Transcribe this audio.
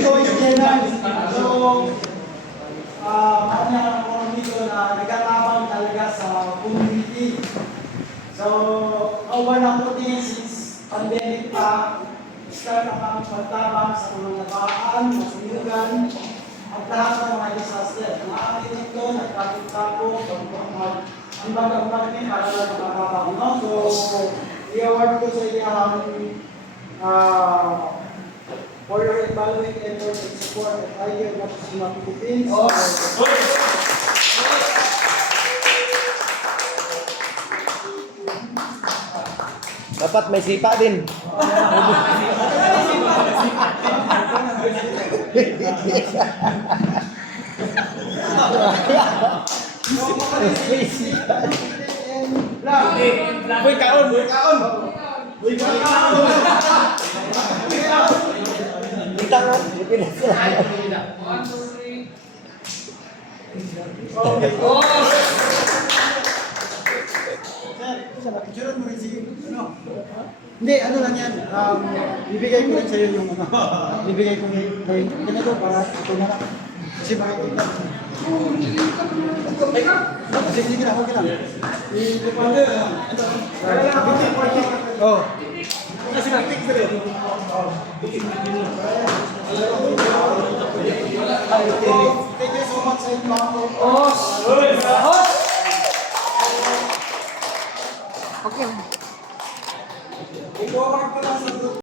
Ito yung general. So, mamaya ako dito na nagkatabang talaga sa community. So, over na po din since pandemic pa, start ang pagtabang sa mga nakaan, masunugan, at lahat ng mga disaster. Naatin ito, nagkapit-tapos, ang bagay din para lang makatabang. No? So, i-award ko sa iyang for your evaluate effort and support at Tiger National Philippines. Dapat may sipa din. Boy kaon. Kita nga, ipinas na. Picturean mo rin sige. Hindi, ano lang yan. Bibigay ko rin sa iyo yung ano. Bibigay ko rin ganito para ito na lang. Kasi makikita. Sige, sige na, okay lang. Oh. Kasi na-pick ko rin. Thank you so much sa inyo. Okay. I-forward ko lang sa group.